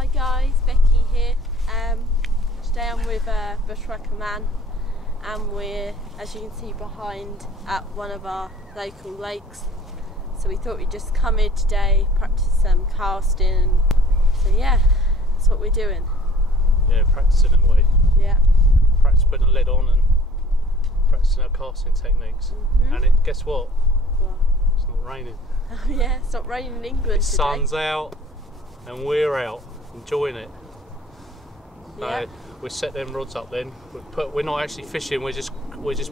Hi guys, Becky here. Today I'm with Bushwacker Man, and we're, as you can see behind, at one of our local lakes. So we thought we'd just come here today, practice some casting. So yeah, that's what we're doing. Yeah, practicing, aren't we? Yeah. Practice putting a lid on and practicing our casting techniques. And guess what? What? It's not raining. Oh yeah, it's not raining in England The today. sun's out and we're out enjoying it. Yeah. We set them rods up then. We're not actually fishing, we're just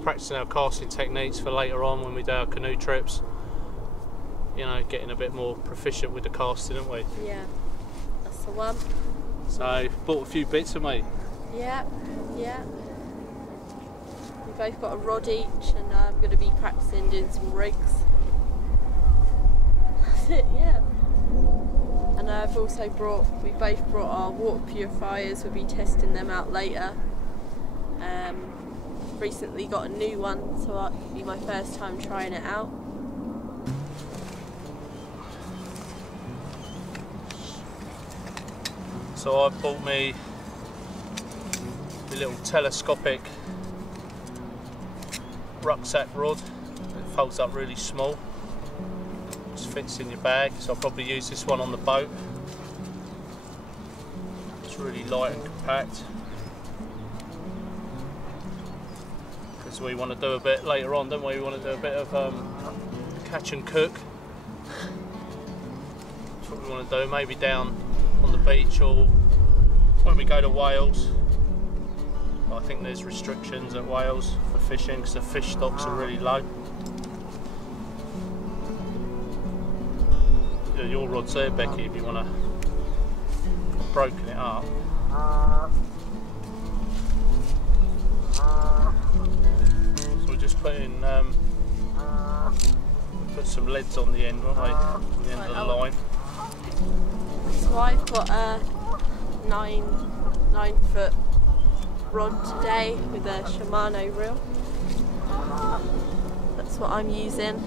practicing our casting techniques for later on when we do our canoe trips. You know, getting a bit more proficient with the casting, aren't we? Yeah, that's the one. So, bought a few bits of me. Yeah, yeah. We both got a rod each, and I'm going to be practicing doing some rigs. That's it, yeah. And I've also we both brought our water purifiers. We'll be testing them out later. Recently got a new one, so it'll be my first time trying it out. So I bought me a little telescopic rucksack rod. It folds up really small, just fits in your bag, so I'll probably use this one on the boat. It's really light and compact, because we want to do a bit later on, don't we? We want to do a bit of catch and cook. That's what we want to do, maybe down on the beach or when we go to Wales. I think there's restrictions at Wales for fishing because the fish stocks are really low. Yeah, your rod's there, Becky, if you want to broken it up. So we're just putting put some leads on the end, won't we? On the end of the line. So I've got a 9-foot rod today with a Shimano reel. That's what I'm using.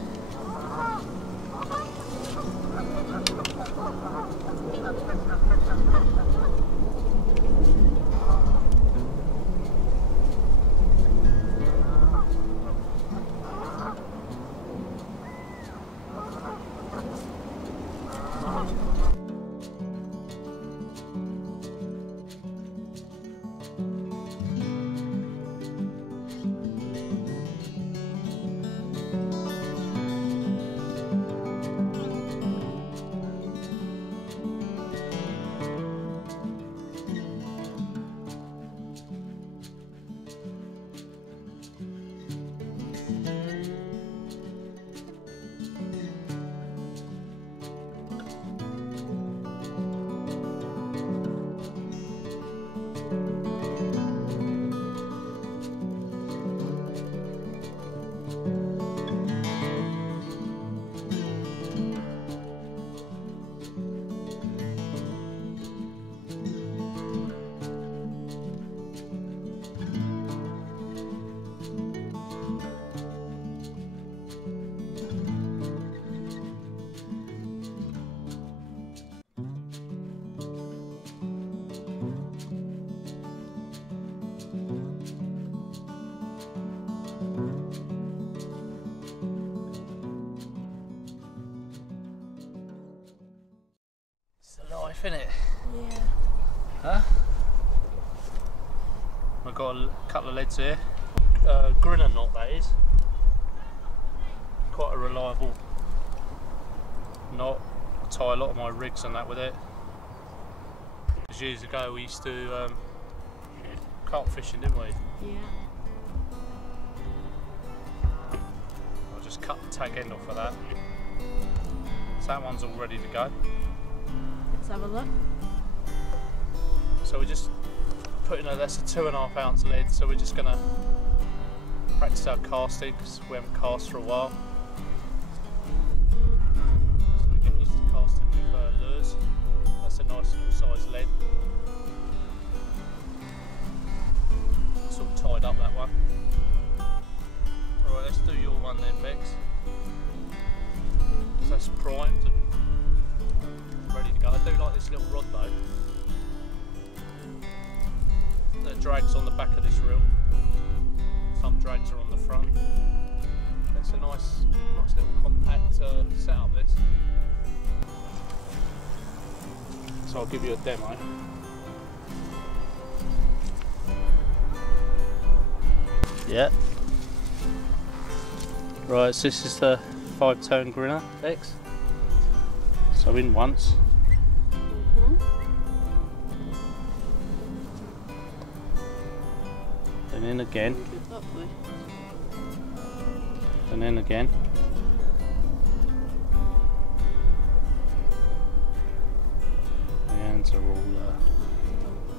Innit? Yeah. Huh? I've got a couple of leads here. Grinner knot, that is. Quite a reliable knot. I tie a lot of my rigs and that with it. Because years ago we used to carp fishing, didn't we? Yeah. I'll just cut the tag end off of that. So that one's all ready to go. Let's have a look. So we're just putting that's a 2.5 ounce lead, so we're just going to practice our casting because we haven't cast for a while. So we're getting used to casting with lures. That's a nice little size lead. Sort of tied up, that one. Alright, let's do your one then, Bex. So that's primed and ready to go. I do like this little rod though. drags on the back of this reel. Some drags are on the front. It's a nice little compact setup, this. So I'll give you a demo. Yeah. Right, so this is the 5-tone grinner X. So in once. And in again. And in again. The hands are all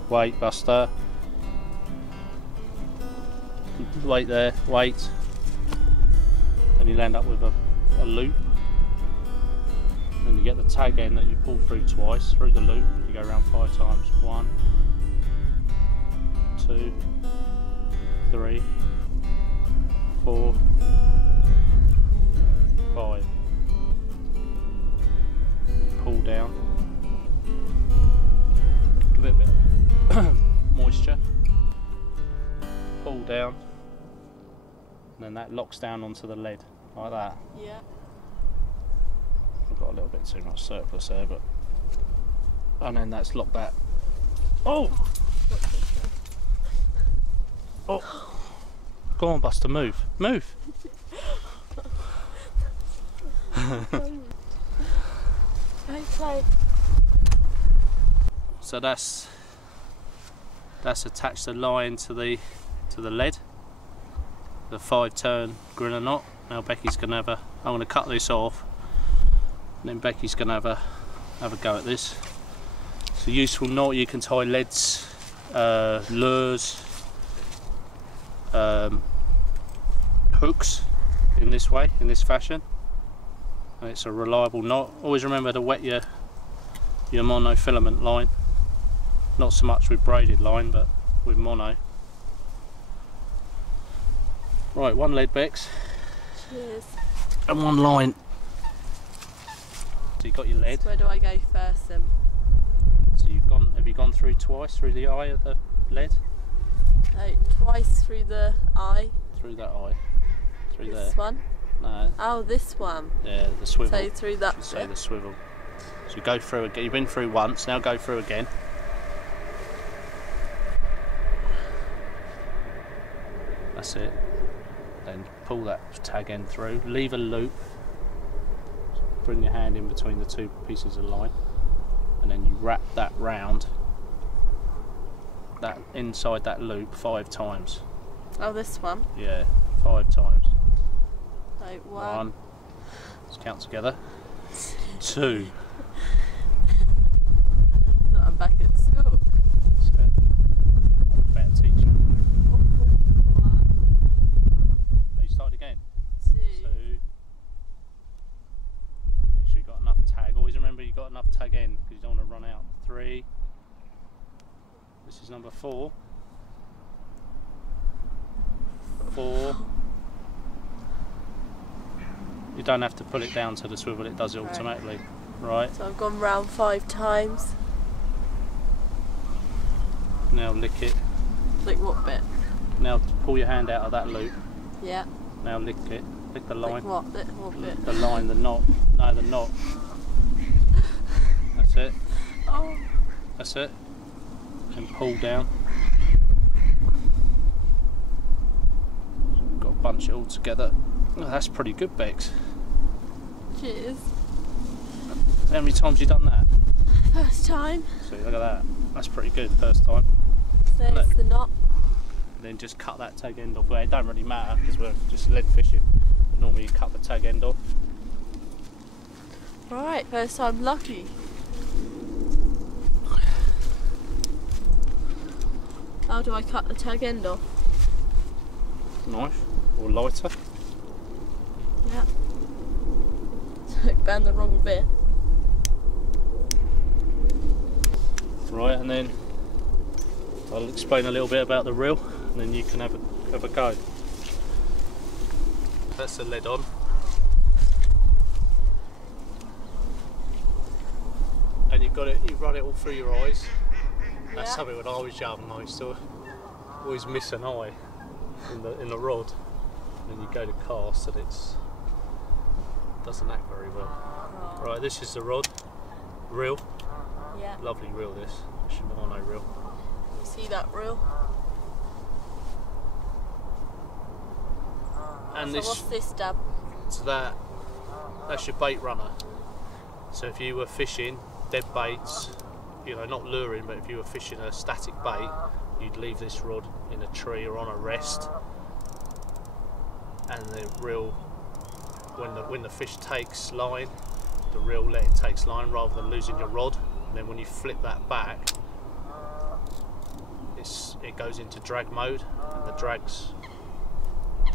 weight buster. Weight there, weight. Then you'll end up with a loop. Then you get the tag end that you pull through twice through the loop. You go around 5 times. 1, 2, 3, 4, 5. Pull down. Give it a bit of moisture. Pull down. And then that locks down onto the lead like that. Yeah. I've got a little bit too much surplus there, but and then that's locked that. Oh! Oh! Go on, Buster, move, move. Okay. So that's attached the line to the lead. The 5-turn grinner knot. Now Becky's gonna have a. I'm gonna cut this off, and then Becky's gonna have a go at this. It's a useful knot. You can tie leads, lures, hooks in this way, in this fashion. And it's a reliable knot. Always remember to wet your monofilament line. Not so much with braided line, but with mono. Right, 1 lead, Bex. Cheers. And 1 line. So you got your lead. So where do I go first then? So have you gone through twice through the eye of the lead? No, twice through the eye. Through that eye. Through This there. one? No. Oh, this one. Yeah, the swivel. So through that Say bit. the swivel. So you go through again. You've been through once, now go through again. That's it. Then pull that tag end through, leave a loop, bring your hand in between the 2 pieces of line, and then you wrap that round, that inside that loop 5 times. Oh, this one? Yeah, 5 times. So 1. Let's count together. 2. I'm back at school. That's it. I'm a better teacher. 1, Oh, you started again. 2. 2. Make sure you got enough tag. Always remember you got enough tag in because you don't want to run out. 3. This is number 4. 4. You don't have to pull it down to the swivel, it does it automatically. Right. So I've gone round 5 times. Now lick it. Like what bit? Now pull your hand out of that loop. Yeah. Now lick it. Lick the line. Like what bit? What bit? The line, the knot. No, the knot. That's it. Oh. That's it. And pull down. Got to bunch it all together. Oh, that's pretty good, Bex. Cheers. How many times have you done that? First time. See, look at that. That's pretty good, first time. There's Look. the knot. Then just cut that tag end off. Well, it don't really matter because we're just lead fishing. Normally you cut the tag end off. Right, first time lucky. How do I cut the tag end off? Knife or lighter. Yeah. So I found the wrong bit. Right, and then I'll explain a little bit about the reel, and then you can have a go. That's the lead on. And you've got it. You run it all through your eyes. That's Yeah. something when I was young. I used to always miss an eye in the rod, and then you go to cast and doesn't act very well. Oh. Right, this is the rod, reel. Yeah. Lovely reel this, Shimano reel. You see that reel? And so what's this, Dad? So that's your bait runner. So if you were fishing dead baits, you know, not luring, but if you were fishing a static bait, you'd leave this rod in a tree or on a rest, and the reel, when the fish takes line, the reel let it takes line rather than losing your rod. And then when you flip that back, it goes into drag mode, and the drag's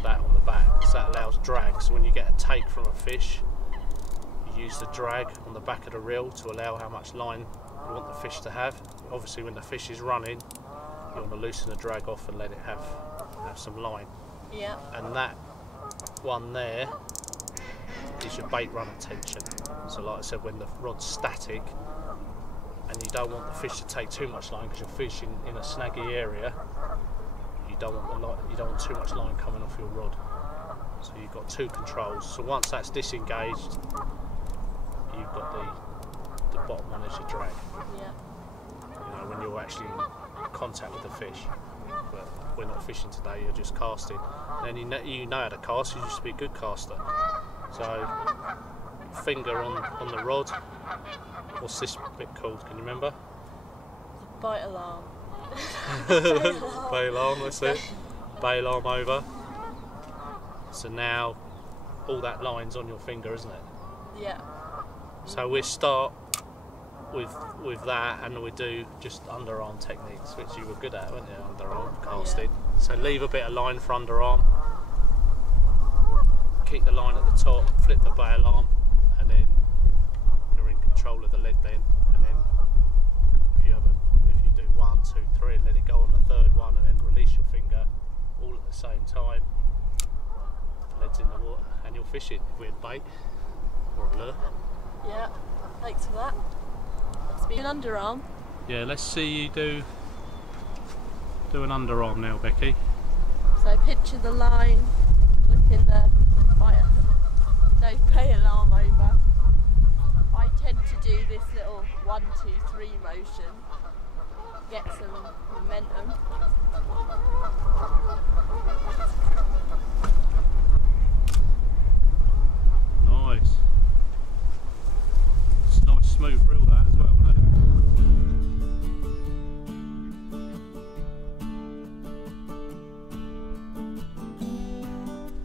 that on the back, so that allows drag. So when you get a take from a fish, you use the drag on the back of the reel to allow how much line you want the fish to have. Obviously when the fish is running, you want to loosen the drag off and let it have some line. Yeah. And that one there is your bait runner tension. So like I said, when the rod's static and you don't want the fish to take too much line because you're fishing in a snaggy area, you don't want too much line coming off your rod. So you've got two controls. So once that's disengaged, you've got the bottom one as your drag. Yeah. You know, when you're actually in contact with the fish. But we're not fishing today, you're just casting. And you know how to cast, you used to be a good caster. So finger on the rod. What's this bit called? Can you remember? The bite alarm. Bail arm, that's it. Bail arm over. So now all that line's on your finger, isn't it? Yeah. So we start with that, and we do just underarm techniques, which you were good at, weren't you? Underarm casting. Yeah. So leave a bit of line for underarm. Keep the line at the top, flip the bail arm, and then you're in control of the lead then. And then if you do 1, 2, 3, let it go on the third one, and then release your finger all at the same time. Lead's in the water, and you're fishing with bait or a lure. Yeah. Thanks for that. Let's be an underarm. Yeah, let's see you do an underarm now, Becky. So picture the line, flipping the bait alarm over. I tend to do this little 1, 2, 3 motion. Get some momentum. Nice. It's a nice smooth reel that as well, isn't it?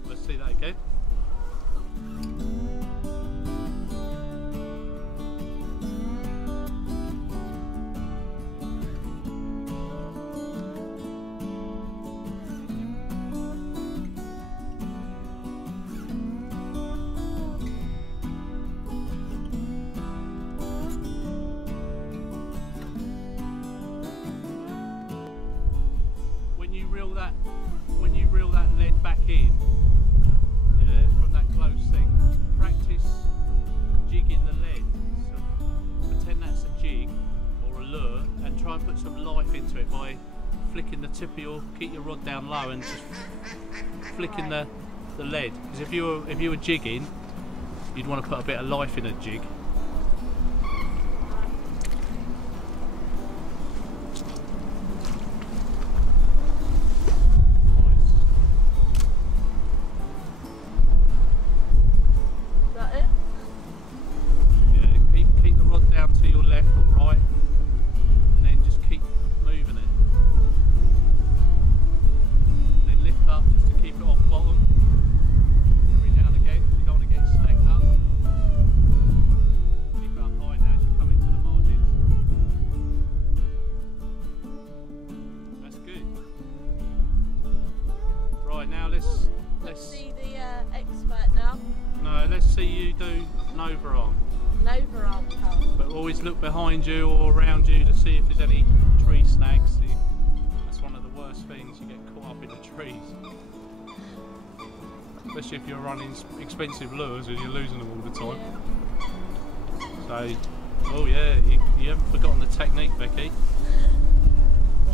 Let's see that again. When you reel that lead back in, yeah, from that close thing, practice jigging the lead. So pretend that's a jig or a lure, and try and put some life into it by flicking the tip of keep your rod down low and just flicking the lead. Because if you were jigging, you'd want to put a bit of life in a jig. Let's see the expert now. No, let's see you do an overarm. An overarm cast. But always look behind you or around you to see if there's any tree snags. That's one of the worst things, you get caught up in the trees. Especially if you're running expensive lures and you're losing them all the time. Yeah. So, oh yeah, you haven't forgotten the technique, Becky.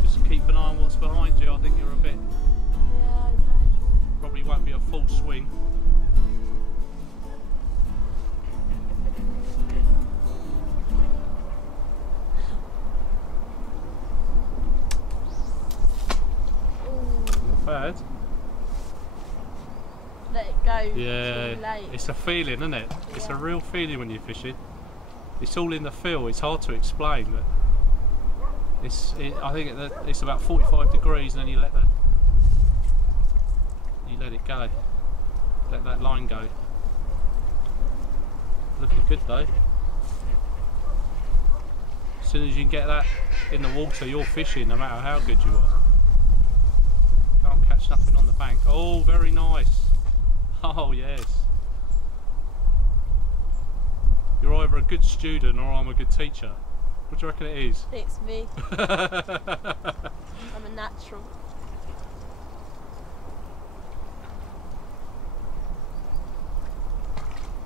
Just keep an eye on what's behind you. I think you're a bit, Yeah, I know. probably won't be a full swing. Not bad. Let it go. Yeah, Too late. it's a feeling, isn't it? Yeah. It's a real feeling when you're fishing. It's all in the feel. It's hard to explain, but I think it's about 45 degrees, and then you let it go. Let that line go. Looking good though. As soon as you can get that in the water, you're fishing, no matter how good you are. Can't catch nothing on the bank. Oh, very nice. Oh yes. You're either a good student or I'm a good teacher. What do you reckon it is? It's me. I'm a natural.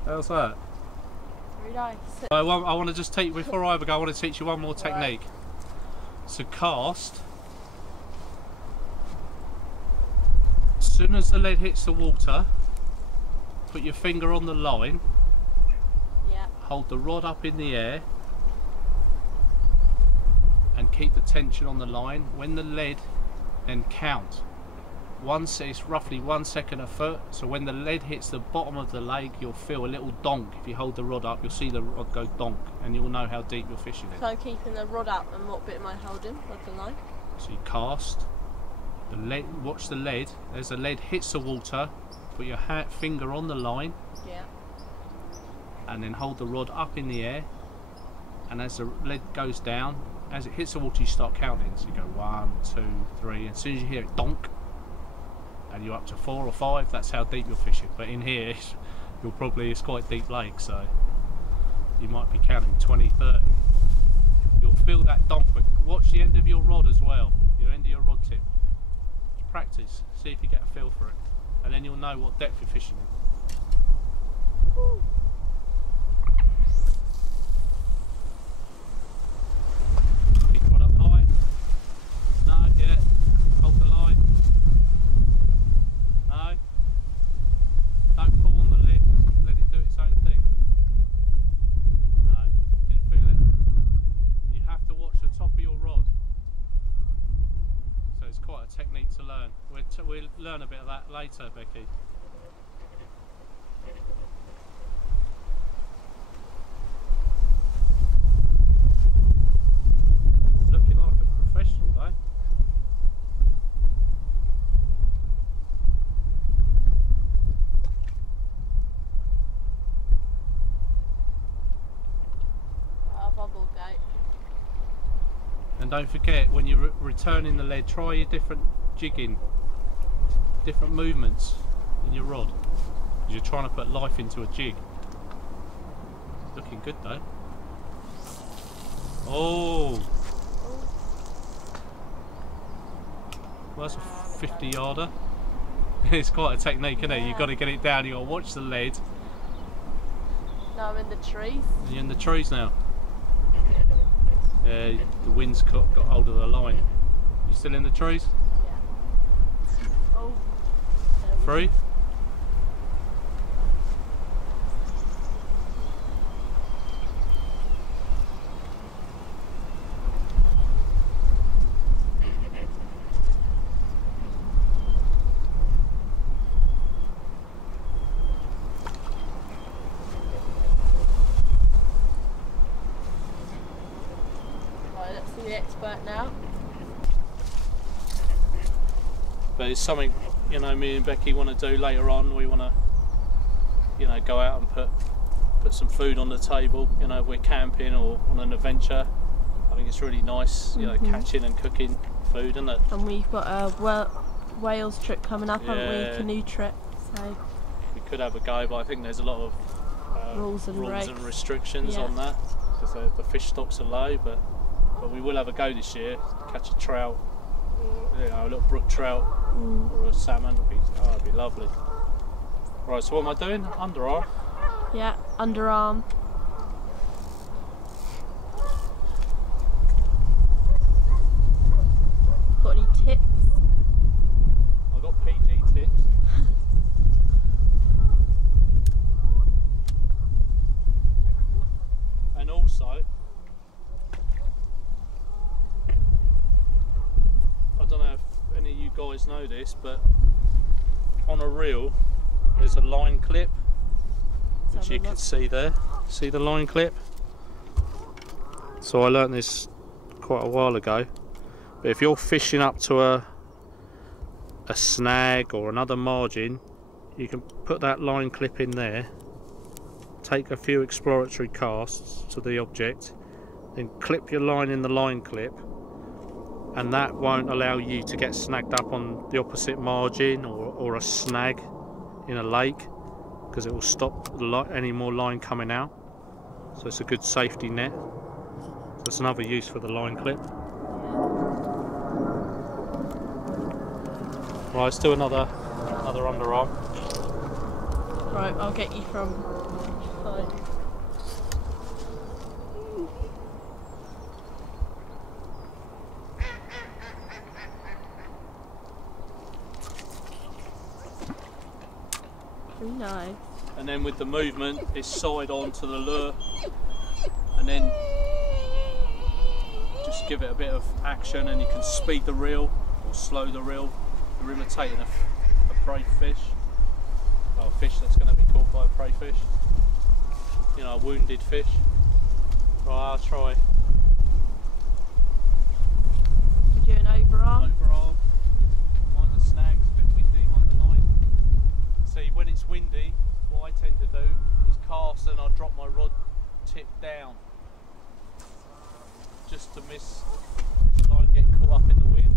How's that? Very nice. I want to just teach, before I ever go, I want to teach you one more technique. So cast. As soon as the lead hits the water, put your finger on the line, Yeah. hold the rod up in the air and keep the tension on the line. When the lead, then count. It's roughly 1 second a foot, so when the lead hits the bottom of the lake, you'll feel a little donk. If you hold the rod up, you'll see the rod go donk, and you'll know how deep you're fishing in. So I'm keeping the rod up, and what bit am I holding with the line? So you cast, the lead, watch the lead, as the lead hits the water, put your finger on the line, Yeah. and then hold the rod up in the air, and as the lead goes down, as it hits the water, you start counting. So you go 1, 2, 3, and as soon as you hear it donk, and you're up to 4 or 5, that's how deep you're fishing. But in here, it's quite deep lake, so you might be counting 20, 30. You'll feel that donk, but watch the end of your rod as well, your end of your rod tip. Just practice, see if you get a feel for it, and then you'll know what depth you're fishing in. Woo. Keep the rod up high. No, yeah. Hold the line. No. Don't pull on the lead, just let it do its own thing. No, didn't feel it. You have to watch the top of your rod. So it's quite a technique to learn. We'll learn a bit of that later, Becky. Looking like a professional though. Bubble gate. And don't forget, when you're returning the lead, try your different jigging, different movements in your rod, because you're trying to put life into a jig. Looking good though. Oh, well, that's a 50 yarder. It's quite a technique, isn't it? You've got to get it down, you've got to watch the lead. Now I'm in the trees. You're in the trees now. Yeah, the wind's got hold of the line. You still in the trees? Yeah. Oh. There we Free? go. Right, let's see the expert now. But it's something, you know, me and Becky want to do later on. We want to, you know, go out and put some food on the table. You know, if we're camping or on an adventure. I think it's really nice, you know, catching and cooking food, isn't it? And we've got a Wales trip coming up, haven't we? Yeah. Canoe trip. So We could have a go, but I think there's a lot of rules and regs. restrictions Yeah. on that, because the fish stocks are low. But we will have a go this year. Catch a trout, or, you know, a little brook trout, or a salmon. It'd be lovely. Right, so what am I doing? Underarm. Yeah, underarm. guys know this, but on a reel there's a line clip, which you can see there. See the line clip? So I learnt this quite a while ago. But if you're fishing up to a snag or another margin, you can put that line clip in there, take a few exploratory casts to the object, then clip your line in the line clip, and that won't allow you to get snagged up on the opposite margin or a snag in a lake, because it will stop any more line coming out. So it's a good safety net. So that's another use for the line clip. Right, let's do another underarm. Right, I'll get you from behind. Very nice. And then with the movement, it's side on to the lure, and then just give it a bit of action, and you can speed the reel or slow the reel. You're imitating a prey fish, well, a fish that's going to be caught by a prey fish, you know, a wounded fish. Right, I'll try. You do an overarm? Overarm. Mind the snags, a bit windy, mind the line. See, when it's windy, what I tend to do is cast and I'll drop my rod tip down, just to miss the line getting caught up in the wind.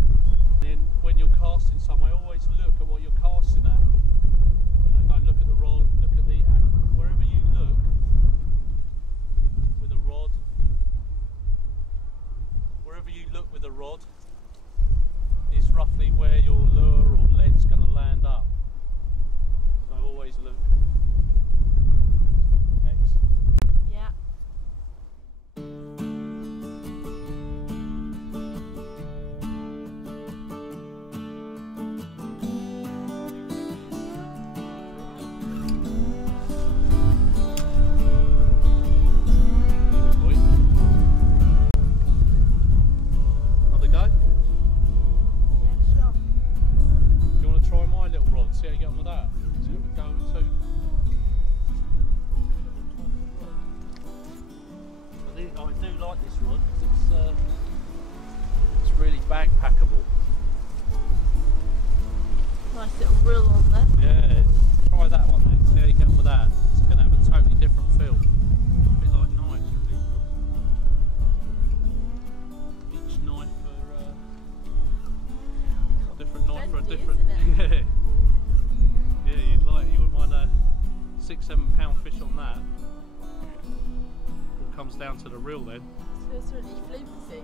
Then when you're casting somewhere, always look at what you're casting at. You know, don't look at the rod, look at the, wherever you look with a rod, wherever you look with a rod is roughly where your lure or lead's going to land up. So always look. Next. Yeah. See how you get on with that? See how we go with two. I do like this rod because it's really bag packable. Nice little reel on there. Yeah, try that one then. See how you get on with that. It's going to have a totally different feel. A bit like knives, really. Each knife for a different knife for a different. Yeah. Yeah, you wouldn't mind a 6-7 pound fish on that. All comes down to the reel then. So it's really flimsy.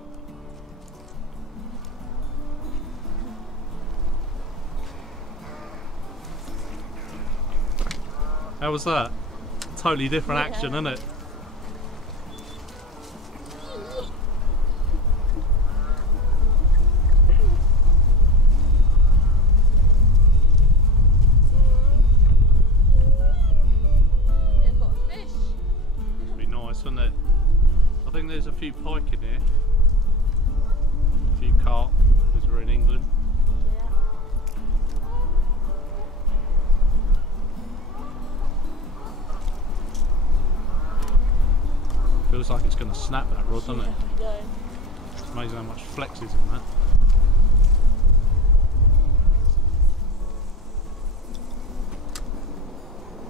How was that? Totally different action, isn't it? Wouldn't it? I think there's a few pike in here, a few carp because we're in England. Yeah. Feels like it's going to snap that rod, doesn't it? Yeah. It's amazing how much flex is in that.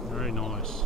Very nice.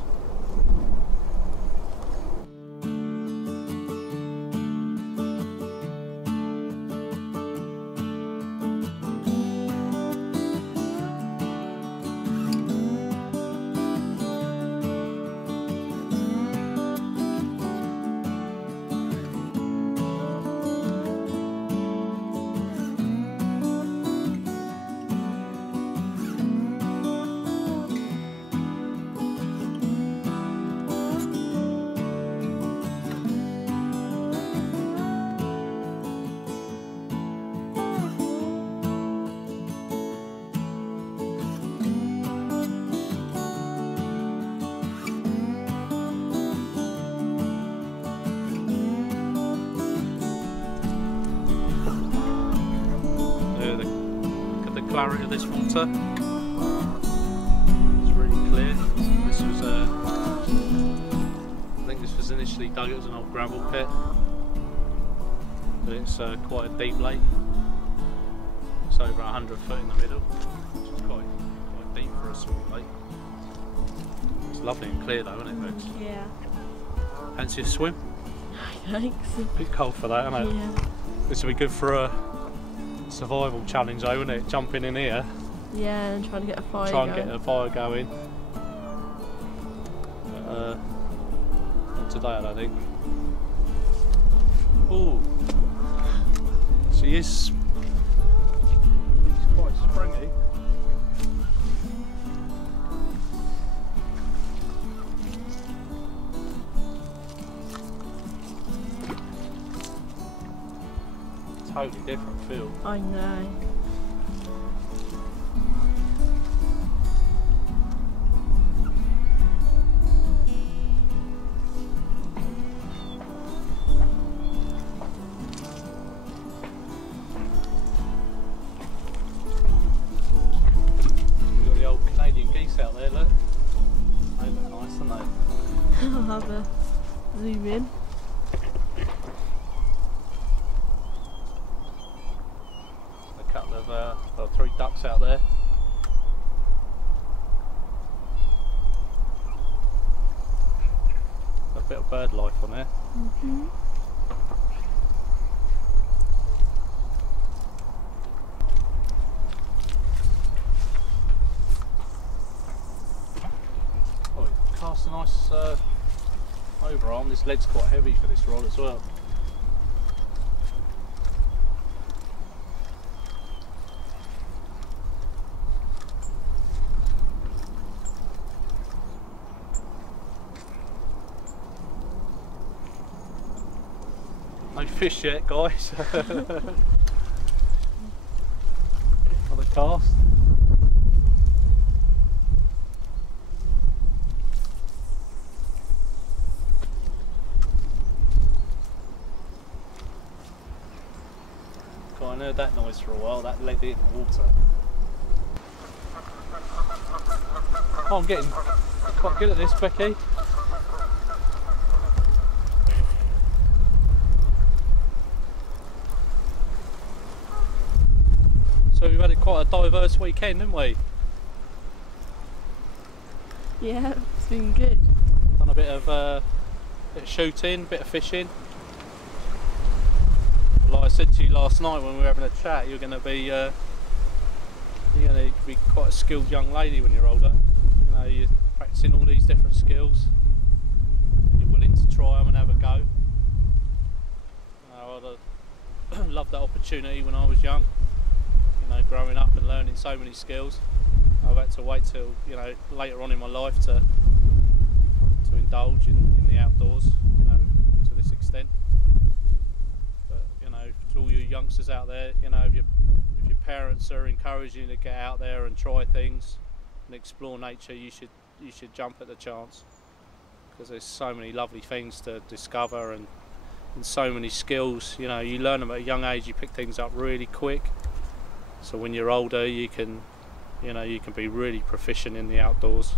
clarity of this water. It's really clear. This was I think this was initially dug as an old gravel pit, but it's quite a deep lake. It's over 100 foot in the middle, which is quite deep for a small lake. It's lovely and clear though, isn't it, Bex? Yeah. Fancy a swim? Thanks. A bit cold for that, isn't it? Yeah. This would be good for a survival challenge though, wouldn't it? Jumping in here. Yeah, and trying to get a fire Try and going. get a fire going. Not today, I don't think. Ooh. She is. She's quite springy. Totally different feel. I know. We've got the old Canadian geese out there, look. They look nice, don't they? I'll have a zoom in. A couple of, well, 3 ducks out there. A bit of bird life on there. Mm-hmm. Oh, it casts a nice overarm. This lead's quite heavy for this rod as well. No fish yet, guys. On the cast. God, I heard that noise for a while. That lead in the water. Oh, I'm getting quite good at this, Becky. So we've had quite a diverse weekend, haven't we? Yeah, it's been good. Done a bit of shooting, bit of fishing. Like I said to you last night when we were having a chat, you're going to be quite a skilled young lady when you're older. You know, you're practicing all these different skills. And you're willing to try them and have a go. You know, I'd loved that opportunity when I was young. You know, growing up and learning so many skills. I've had to wait till, you know, later on in my life to indulge in the outdoors, you know, to this extent. But, you know, to all you youngsters out there, you know, if your parents are encouraging you to get out there and try things and explore nature, you should jump at the chance, because there's so many lovely things to discover and so many skills. You know, you learn them at a young age, you pick things up really quick. So when you're older, you can be really proficient in the outdoors.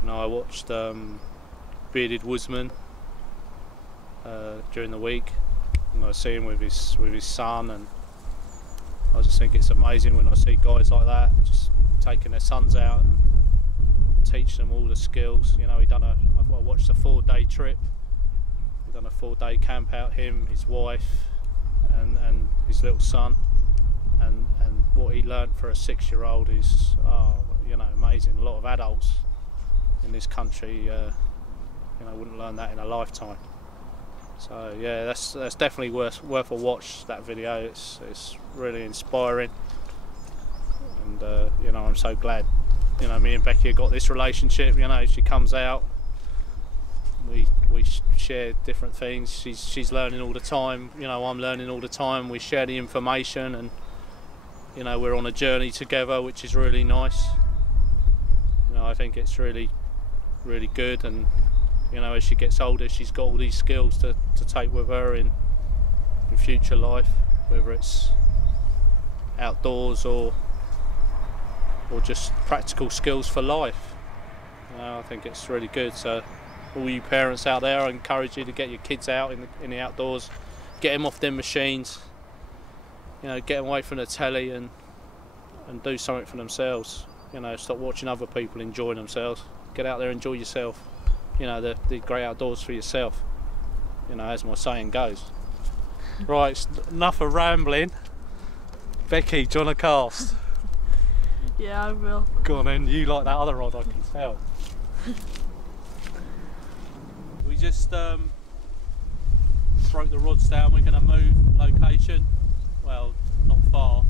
You know, I watched Bearded Woodsman during the week, and I see him with his son, and I just think it's amazing when I see guys like that just taking their sons out and teach them all the skills. You know, I watched a 4-day trip. He done a 4-day camp out, him, his wife, and his little son. And what he learnt for a 6-year-old is, you know, amazing. A lot of adults in this country, you know, wouldn't learn that in a lifetime. So yeah, that's definitely worth a watch. That video, it's really inspiring, and you know, I'm so glad. You know, me and Becky have got this relationship. You know, she comes out, we share different things. She's learning all the time. You know, I'm learning all the time. We share the information, and you know, we're on a journey together, which is really nice. You know, I think it's really good, and you know, as she gets older, she's got all these skills to take with her in future life, whether it's, outdoors or just practical skills for life. I think it's really good. So all you parents out there, I encourage you to get your kids out in the outdoors, get them off them machines, you know, get them away from the telly and do something for themselves. You know, stop watching other people enjoying themselves. Get out there, enjoy yourself. You know, the great outdoors for yourself. You know, as my saying goes. Right, it's enough of rambling. Becky, do you want to cast? Yeah, I will. Go on then, you like that other rod, I can tell. We just broke the rods down, we're going to move location. Well, not far,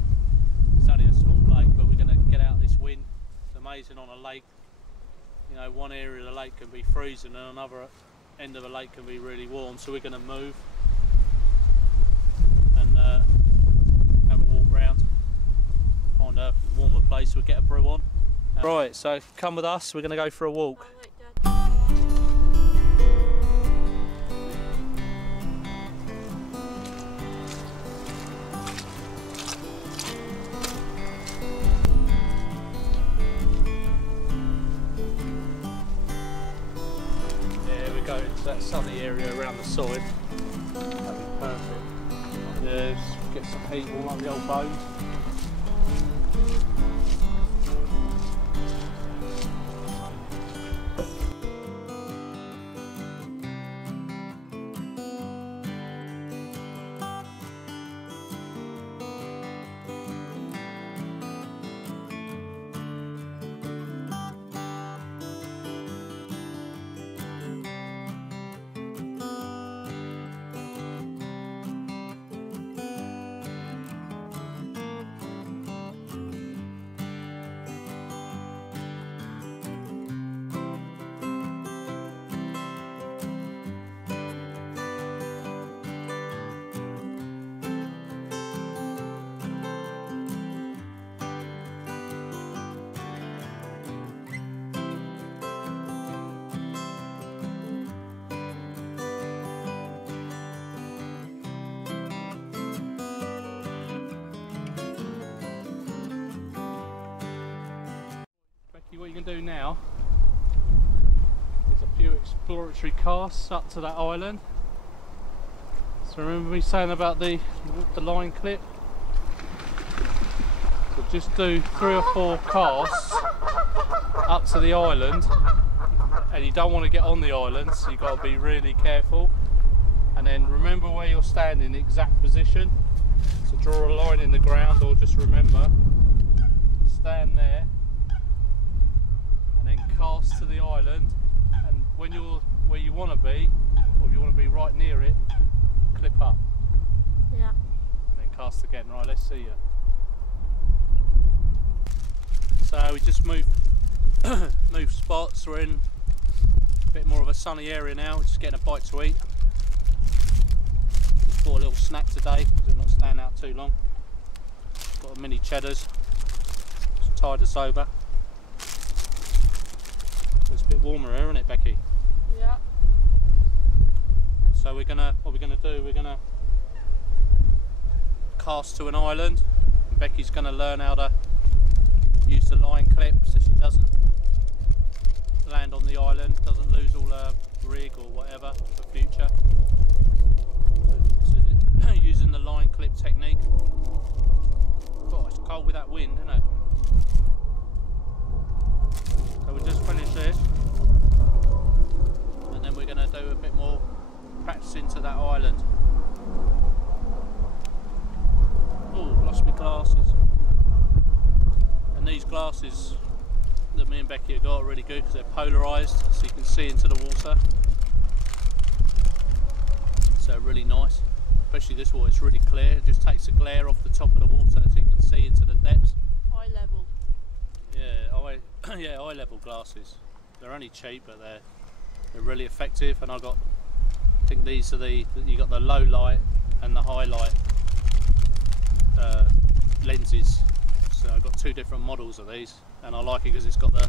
it's only a small lake, but we're going to get out this wind. It's amazing on a lake. You know, one area of the lake can be freezing and another end of the lake can be really warm, so we're going to move and have a walk round, find a warmer place, we'll get a brew on. Right, so come with us, we're going to go for a walk. Yeah, we're going to that sunny area around the side. That'd be perfect. Yeah, just get some heat all on the old bones. What you can do now is a few exploratory casts up to that island. So remember me saying about the line clip? So just do 3 or 4 casts up to the island, and you don't want to get on the island, so you've got to be really careful. And then remember where you're standing, the exact position. So draw a line in the ground, or just remember, stand there. And then cast to the island, and when you're where you want to be, or you want to be right near it, clip up. Yeah. And then cast again. Right, let's see you. So we just move spots. We're in a bit more of a sunny area now. We're just getting a bite to eat. Just bought a little snack today because we're not staying out too long. Got a mini cheddars. Just tide us over. It's a bit warmer here, isn't it, Becky? Yeah. So what we're gonna do, we're gonna cast to an island, and Becky's gonna learn how to use the line clip so she doesn't land on the island, doesn't lose all her rig or whatever for future. So using the line clip technique. God, it's cold with that wind, isn't it? So we just finished this, and then we're going to do a bit more practicing to that island. Oh, lost my glasses. And these glasses that me and Becky have got are really good because they're polarised, so you can see into the water. So really nice, especially this water, it's really clear. It just takes the glare off the top of the water so you can see into the depths. Eye level. Yeah, eye level glasses. They're only cheap, but they're really effective. And I think these are you got the low light and the high light lenses. So I've got 2 different models of these, and I like it because it's got the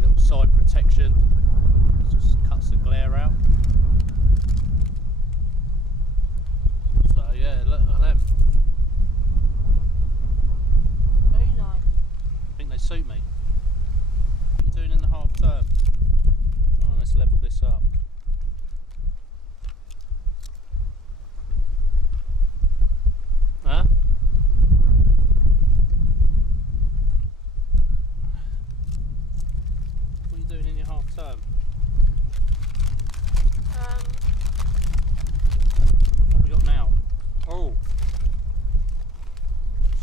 little side protection. It just cuts the glare out. So yeah, look at them.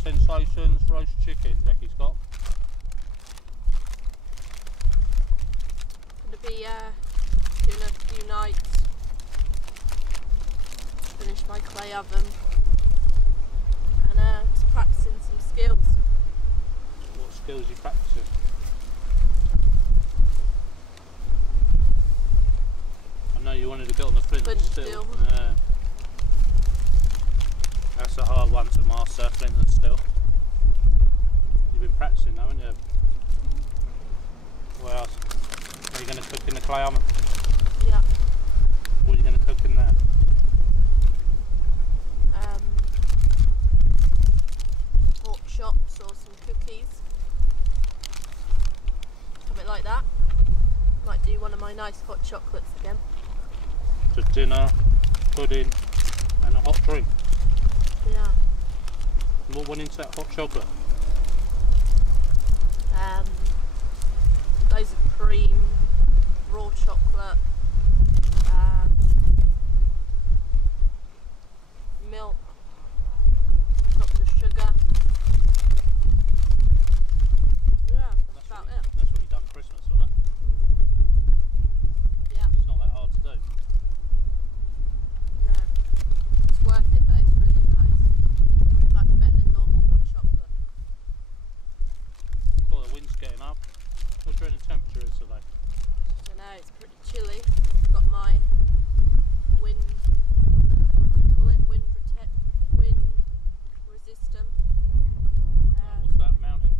Sensations roast chicken Becky's got. Gonna be doing a few nights. Finish my clay oven. And just practicing some skills. What skills are you practicing? I know you wanted to get on the flint and steel. Yeah. That's a hard one to master, flint and steel. You've been practicing though, haven't you? What else? Are you going to cook in the clay oven? Yeah. What are you going to cook in there? Pork chops or some cookies. Something like that. Might do one of my nice hot chocolates again. To dinner, pudding and a hot drink. Yeah. And what went into that hot chocolate? Loads of cream, raw chocolate, milk, chocolate sugar. Yeah, that's about it. That's what you done Christmas, wasn't it? Yeah. It's not that hard to do. No. It's worth it though, it's really nice. Much better than normal hot chocolate. Well, the wind's getting up. What do you reckon the temperature is today? I don't know, it's pretty chilly. Got my wind, what do you call it? Wind resistant. What's that? Mountain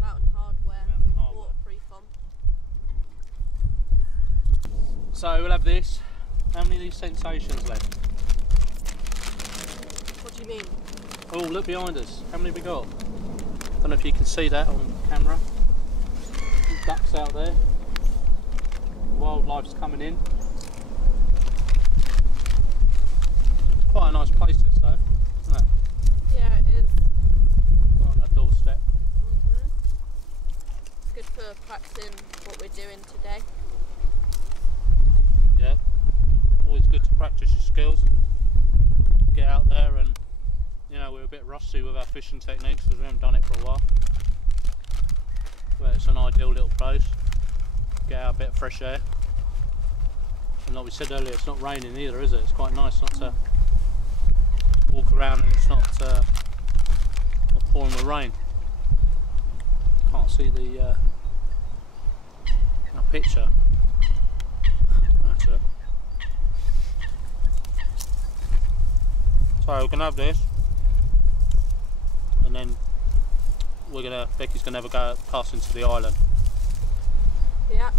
Hardware. Hardware. Waterproof on. So we'll have this. How many of these sensations left? What do you mean? Oh, look behind us. How many have we got? Don't know if you can see that on camera. Ducks out there. Wildlife's coming in. It's quite a nice place this though, isn't it? Yeah, it is. Right on our doorstep. It's good for practicing what we're doing today. Yeah. Always good to practice your skills. Get out there and, you know, we're a bit rusty with our fishing techniques because we haven't done it for a while. Well, it's an ideal little place. Get out a bit of fresh air. And like we said earlier, it's not raining either, is it? It's quite nice not to walk around and it's not pouring with rain. Can't see the picture. That's it. So we're gonna have this, and then Becky's gonna have a go at casting to the island. Yeah.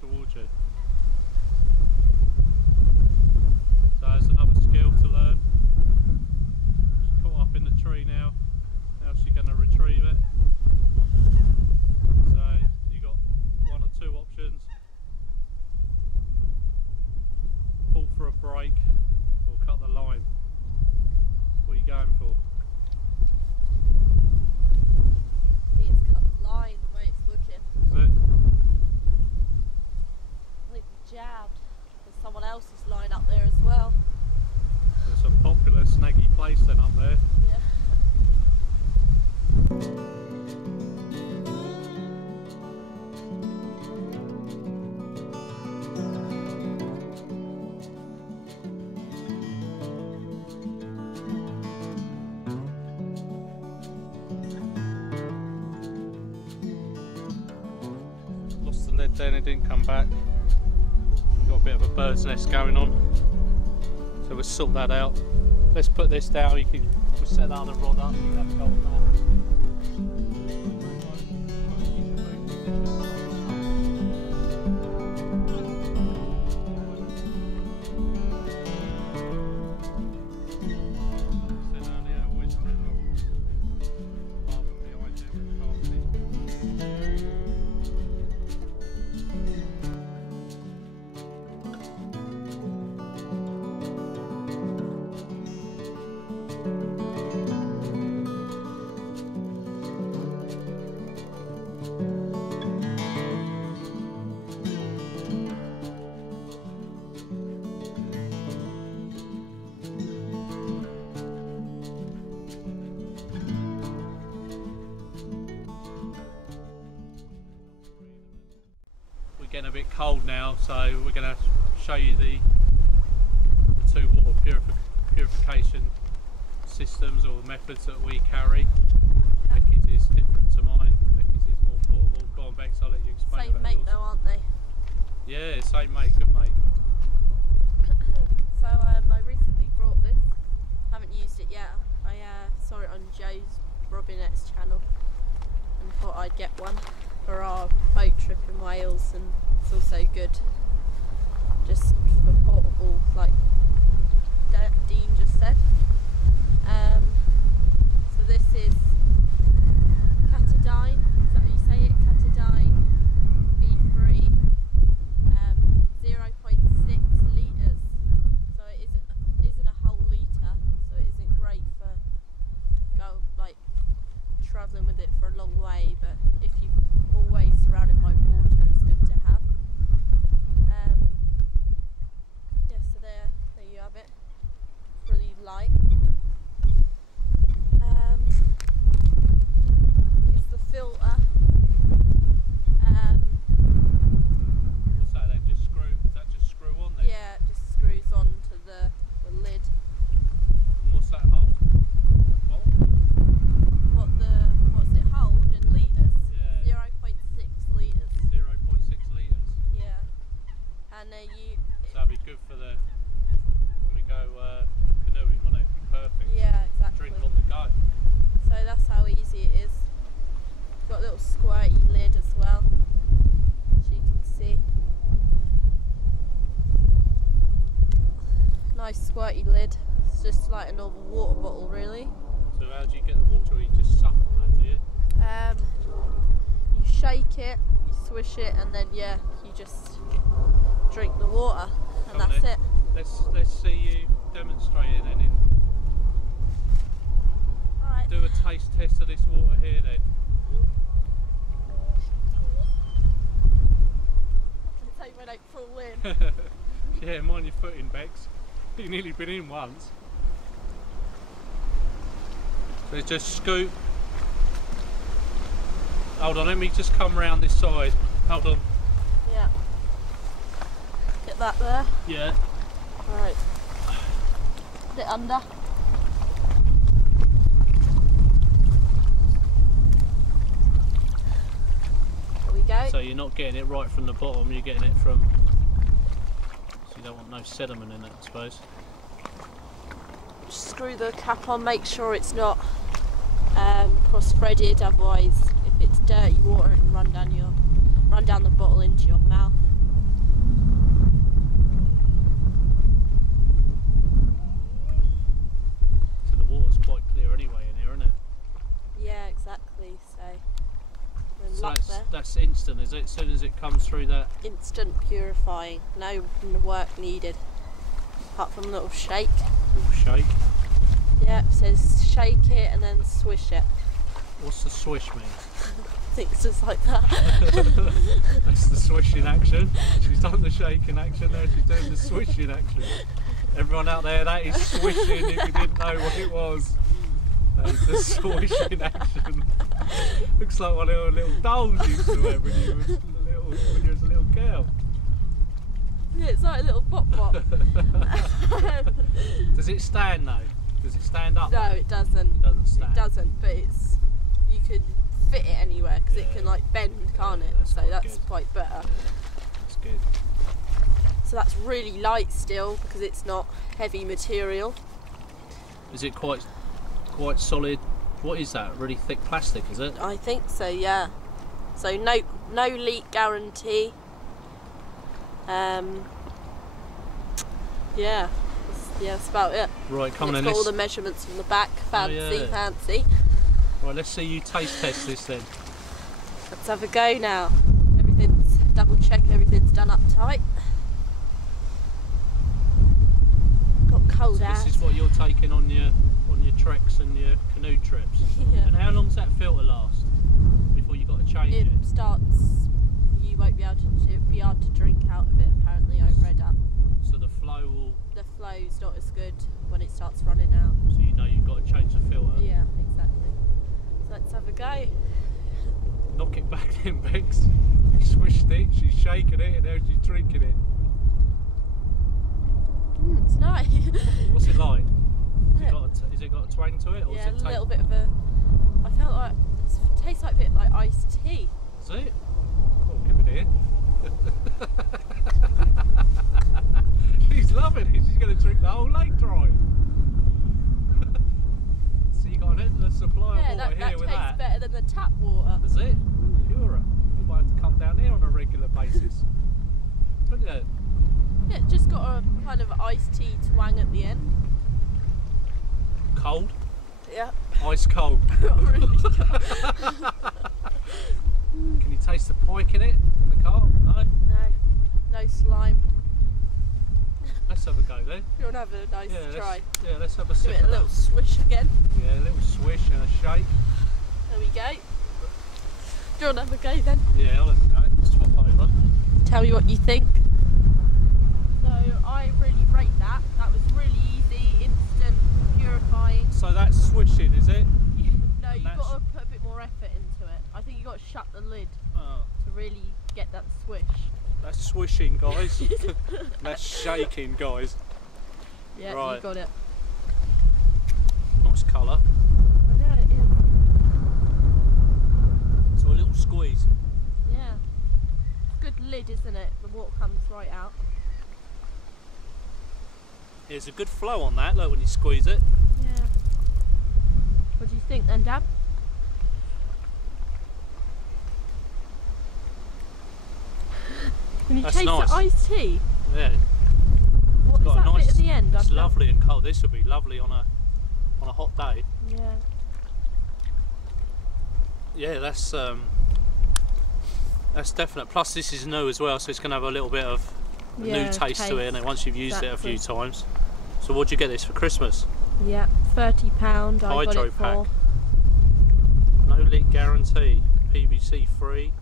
Towards you. So it's another skill to learn. She's caught up in the tree now. How's she going to retrieve it? So you got one or two options. Pull for a break or cut the line. What are you going for? I think it's cut the line the way it's looking. Is it? Jabbed. There's someone else's line up there as well. There's a popular snaggy place then up there. Yeah. then it didn't come back. We've got a bit of a bird's nest going on, so we'll sort that out. Let's put this down. We'll set that other rod up. You can have a go on that. Getting a bit cold now, so we're going to show you the two water purification systems or methods that we carry. Becky's is different to mine. Becky's is more portable. Go on, Bex, I'll let you explain Same about make yours. though, aren't they? Yeah, same make, good make. So I recently brought this. Haven't used it yet. I saw it on Joe's Robinette's channel and thought I'd get one for our boat trip in Wales, and it's also good just for portable, like Dean just said. So this is Catadine, is that how you say it? Catadine B3, 0.6 litres, so it isn't a whole litre, so it isn't great for travelling with it for a long way, but if you always surrounded by water, it's good to have. Yeah, so there you have it. It's really light. Here's the filter. What's that then? Just screw? Does that just screw on then? Yeah, it just screws on to the lid. And what's that hold? What's it hold in litres? Yeah. 0.6 litres. 0.6 litres. Yeah. And So that'd be good for when we go canoeing, wouldn't it? It'd be perfect. yeah, exactly. Drink on the go. So that's how easy it is. It's got a little squirty lid as well, as you can see. Nice squirty lid. It's just like a normal water bottle, really. So how do you get the water? You just suck on that, do you? You shake it, you swish it, and then yeah, you just drink the water, and Come that's then. it. Let's see you demonstrate it then. Alright. Do a taste test of this water here then. Take when I fall in. Yeah, mind your footing, Bex. You've nearly been in once. So just scoop. Hold on, let me just come round this side. Hold on. Yeah. Get that there. Yeah. Alright. Put it under. There we go. So you're not getting it right from the bottom, you're getting it from... So you don't want no sediment in it, I suppose. Just screw the cap on, make sure it's not cross-threaded, otherwise if it's dirty water it can run down the bottle into your mouth. So the water's quite clear anyway in here, isn't it? Yeah, exactly. So, we're So locked there. that's instant, is it? As soon as it comes through that... Instant purifying, no work needed, apart from a little shake. Little shake. Yeah, it says shake it and then swish it. What's the swish mean? I think it's just like that. That's the swishing action. She's done the shaking action there, she's doing the swishing action. Everyone out there, that is swishing if you didn't know what it was. That is the swishing action. Looks like one of your little dolls used to wear when you was a little girl. Yeah, it's like a little pop-pop. Does it stand though? Does it stand up? No, it doesn't. It doesn't stand. It doesn't, but you can fit it anywhere because it Yeah. can like bend, can't it? That's So quite that's good. quite better. Yeah, that's good. So that's really light still because it's not heavy material. Is it quite solid? What is that? Really thick plastic, is it? I think so, yeah. So no leak guarantee. Yeah, that's about it. Right, come And on it's then. got all the measurements from the back. Fancy, yeah. fancy. Right, let's see you taste test this then. Let's have a go now. Everything's double check. Everything's done up tight. Got cold So air. this is what you're taking on your treks and your canoe trips. Yeah. And how long's that filter last before you got to change it? It starts. You won't be able to. It'll be hard to drink out of it. Apparently, I read up. So the flow will. The flow's not as good when it starts running out. So you know you've got to change the filter. Yeah, exactly. So let's have a go. Knock it back then, Bex. She swished it, she's shaking it, and now she's drinking it. It's nice. What's it like? Yeah. Has it got a twang to it? Or Yeah, does it a little bit of a. I felt like it tastes like a bit like iced tea. Is it? Oh, give it here. She's loving it. She's going to drink the whole lake dry. So you got an endless supply Yeah, of water that here with tastes that. better than the tap water. Is it? Purer. You might have to come down here on a regular basis. Wouldn't you? Yeah, it just got a kind of iced tea twang at the end. Cold. Yeah. Ice cold. Really good. Can you taste the pike in it in the car? No? No slime. Let's have a go then. You want to have a nice try? Let's have a Give sip it a of little that. swish again. Yeah, a little swish and a shake. There we go. Do you want to have a go then? Yeah, I'll have a go. Swap over. Tell me what you think. So I really rate that. That was really easy, instant, purifying. So that's swishing, is it? No, you've that's- got to put a bit more effort into it. I think you've got to shut the lid Oh, to really get that swish. that's swishing, guys. That's shaking, guys. Yeah, Right. you got it. Nice colour. Yeah, it is. So a little squeeze. Yeah. Good lid, isn't it? The water comes right out. There's a good flow on that, look, when you squeeze it. Yeah. What do you think then, Dad? Can you That's taste nice. the iced tea? Yeah. What is Got a that nice, bit at the end? It's I felt- lovely and cold. This will be lovely on a hot day. Yeah. Yeah, that's definite. Plus this is new as well, so it's going to have a little bit of a new Yeah, taste to it, and once you've used it a few exactly. times. So what'd you get this for Christmas? Yeah, £30 I got Hydro it for. pack. No leak guarantee, PVC free,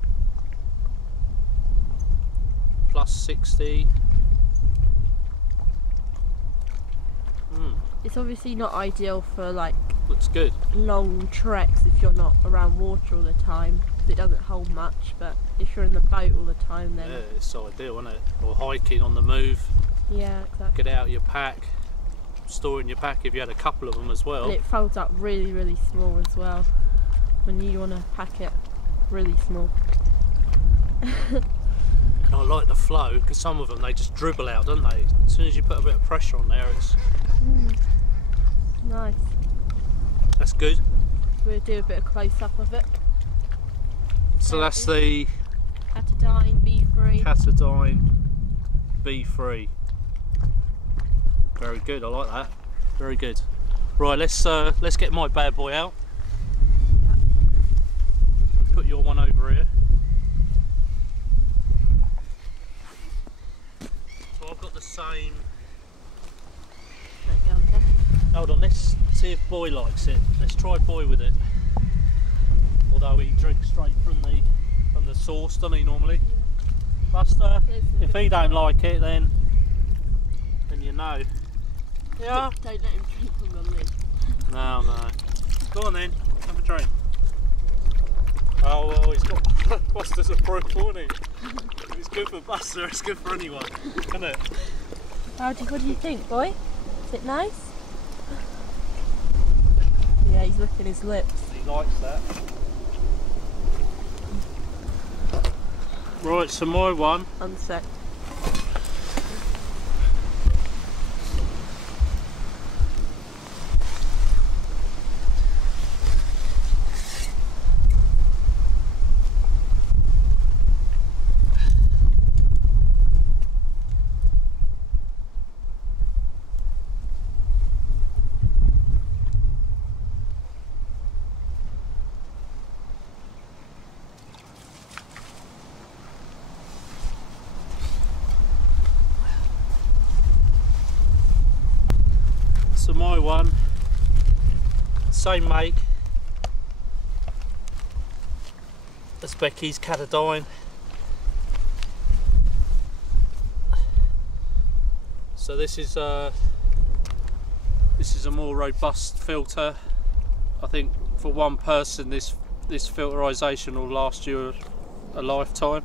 plus 60. It's obviously not ideal for like Looks good. long treks if you're not around water all the time because it doesn't hold much, but if you're in the boat all the time then Yeah, it's ideal, isn't it? Or hiking on the move, yeah, exactly. get out your pack, store in your pack if you had a couple of them as well. And it folds up really, really small as well when you want to pack it really small. And I like the flow because some of them they just dribble out, don't they? As soon as you put a bit of pressure on there, it's Nice. that's good. We'll do a bit of close up of it. So There it that's is. the Catadine, B3. Catadine B3. Very good. I like that. Very good. Right, let's get my bad boy out. Put your one over here. So I've got the same. There you go, okay. Hold on, let's see if Boy likes it. Let's try Boy with it. Although he drinks straight from the source, doesn't he normally? Yeah. Buster, There's the if good he don't one. like it, then you know. Yeah. Don't let him drink from the lid. No. Go on then, have a drink. Oh well, he's got Buster's approval, isn't he? If it's good for Buster, it's good for anyone, isn't it? What do you think, boy? Is it nice? Yeah, he's licking his lips. He likes that. Right, so my one. On sec. So my one, same make as Becky's Catadyne. So this is a more robust filter. I think for one person this filterization will last you a lifetime.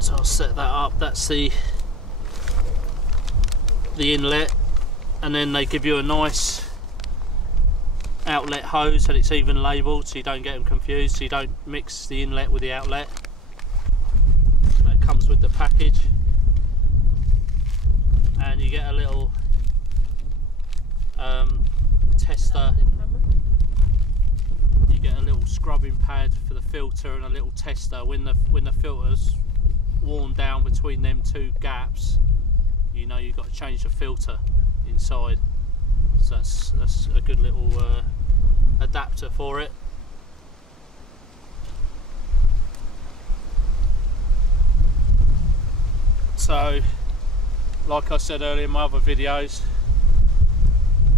So I'll set that up. That's the inlet, and then they give you a nice outlet hose, and it's even labelled so you don't get them confused, so you don't mix the inlet with the outlet. That comes with the package, and you get a little tester. You get a little scrubbing pad for the filter and a little tester. When the filter's worn down between them two gaps, you know you've got to change the filter inside. So that's a good little adapter for it. So like I said earlier in my other videos,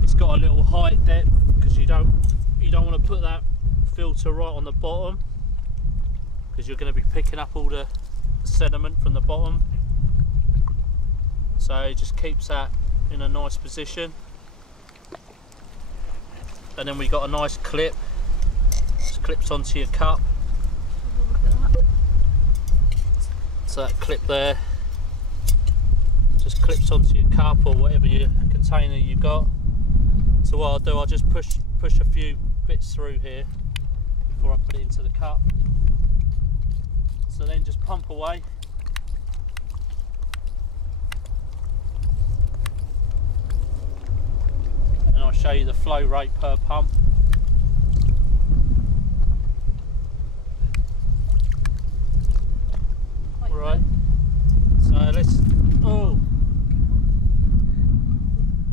it's got a little height depth because you don't want to put that filter right on the bottom, because you're going to be picking up all the sediment from the bottom. So it just keeps that in a nice position. And then we got a nice clip, just clips onto your cup. So that clip there just clips onto your cup or whatever your container you've got. So what I'll do, I'll just push a few bits through here before I put it into the cup. So then just pump away. And I'll show you the flow rate per pump. Right. So let's, oh,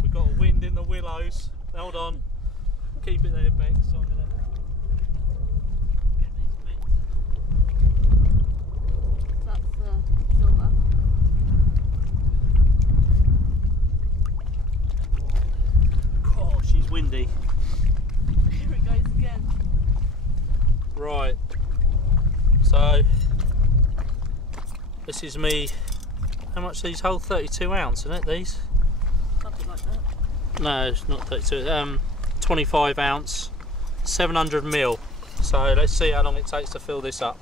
we've got a wind in the willows. Hold on. Keep it there, Beck. So I'm gonna get these bits. That's the filter. Oh, she's windy. Here it goes again. Right. So this is me. How much these hold? 32 ounce, isn't it? These? Something like that. No, it's not 32. 25 ounce, 700 ml. So let's see how long it takes to fill this up.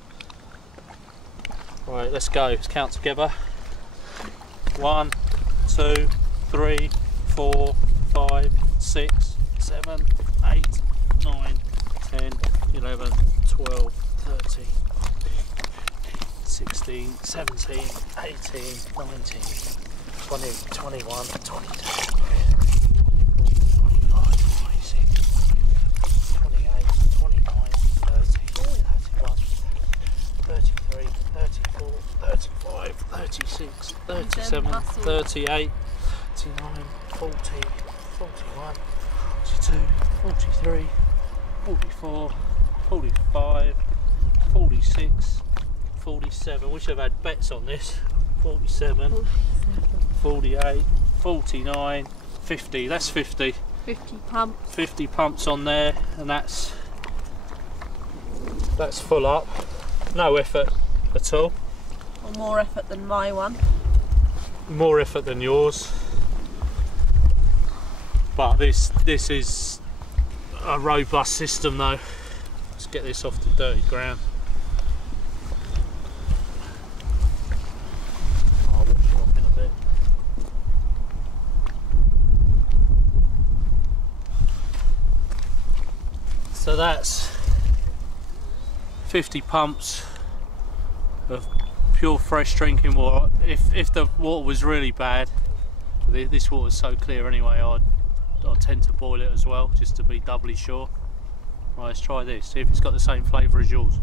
Right, let's go. Let's count together. 1, 2, 3, 4, 5, 6, 7, 8, 9, 10, 11, 12, 13, 16, 17, 18, 19, 20, 21, 22. 36, 37, 38, 39, 40, 41, 42, 43, 44, 45, 46, 47. We should have had bets on this. 47, 48, 49, 50. That's 50. 50 pumps. 50 pumps on there, and that's full up. No effort at all. Or more effort than my one. More effort than yours, but this is a robust system though. Let's get this off the dirty ground. I'll wash it off in a bit. So that's 50 pumps of pure fresh drinking water. If the water was really bad, this water's so clear anyway, I'd tend to boil it as well, just to be doubly sure. Right, let's try this, see if it's got the same flavour as yours.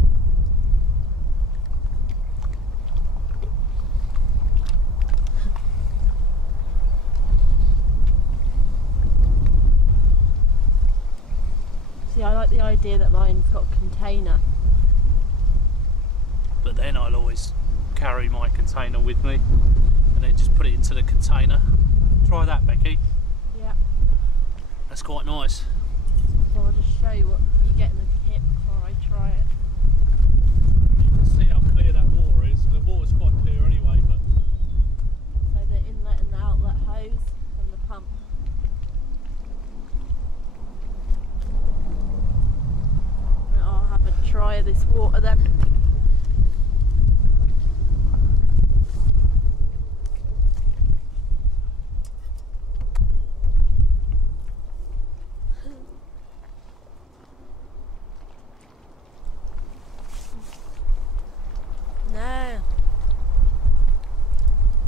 See, I like the idea that mine's got a container. But then I'll always carry my container with me and then just put it into the container. Try that, Becky. Yeah. That's quite nice. Well, I'll just show you what you get in the kit before I try it. You can see how clear that water is. The water's quite clear anyway, but... So the inlet and the outlet hose and the pump. I'll have a try of this water then. No.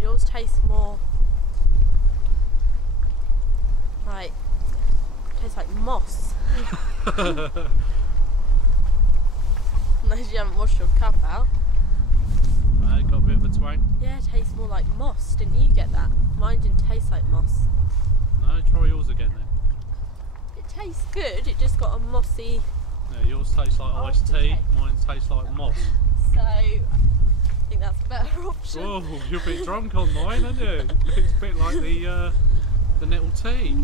Yours tastes more like, tastes like moss. Unless you haven't washed your cup out. Right, got a bit of a twang. Yeah, it tastes more like moss. Didn't you get that? Mine didn't taste like moss. No, try yours again then. It tastes good, it just got a mossy... Yeah, yours tastes like iced tea, mine tastes like moss. So, I think that's a better option. Whoa, you're a bit drunk on mine, aren't you? It's a bit like the nettle tea.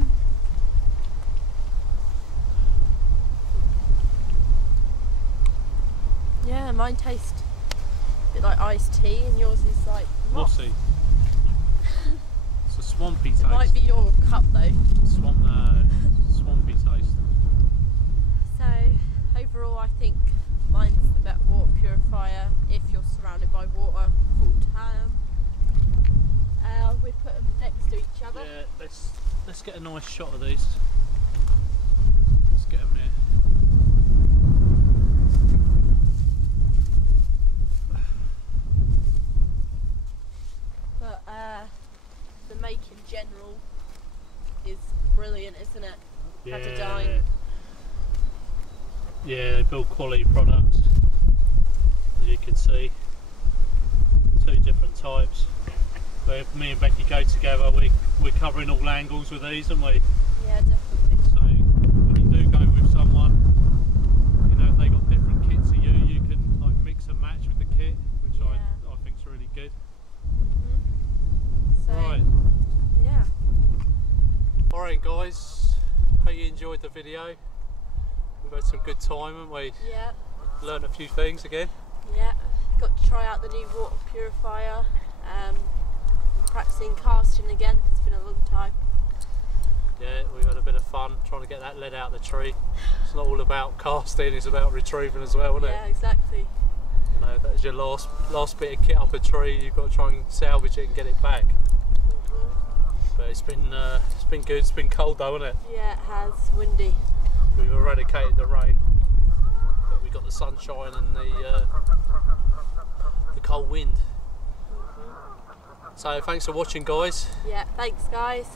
Yeah, mine tastes a bit like iced tea and yours is like moss. Mossy. It's a swampy taste. It might be your cup though. Swampy taste. So, overall I think mine's the better water purifier if you're surrounded by water full time. We put them next to each other. Yeah, let's get a nice shot of these. Let's get them here. But the make in general is brilliant, isn't it? Yeah. Yeah, they build quality products, as you can see. 2 different types. But if me and Becky go together, we're covering all angles with these, aren't we? Yeah, definitely. So when you do go with someone, you know, if they got different kits to you, you can like mix and match with the kit, which I think is really good. So, right. Yeah. Alright guys, hope you enjoyed the video. We've had some good time, haven't we? Yeah. Learned a few things again. Yeah. Got to try out the new water purifier. Practicing casting again. It's been a long time. Yeah, we've had a bit of fun trying to get that lead out of the tree. It's not all about casting, it's about retrieving as well, isn't it? Yeah, exactly. You know, that's your last bit of kit up a tree. You've got to try and salvage it and get it back. But it's been good. It's been cold though, hasn't it? Yeah, it has. Windy. We've eradicated the rain, but we got the sunshine and the cold wind. So thanks for watching, guys. Yeah, thanks guys.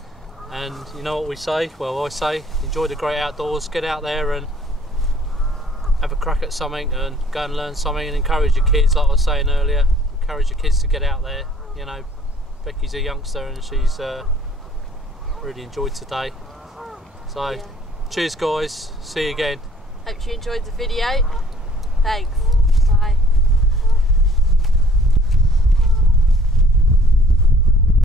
And you know what we say? Well, I say enjoy the great outdoors. Get out there and have a crack at something and go and learn something, and encourage your kids, like I was saying earlier. Encourage your kids to get out there. You know, Becky's a youngster and she's really enjoyed today. So Yeah. Cheers guys, see you again. Hope you enjoyed the video. Thanks. Bye.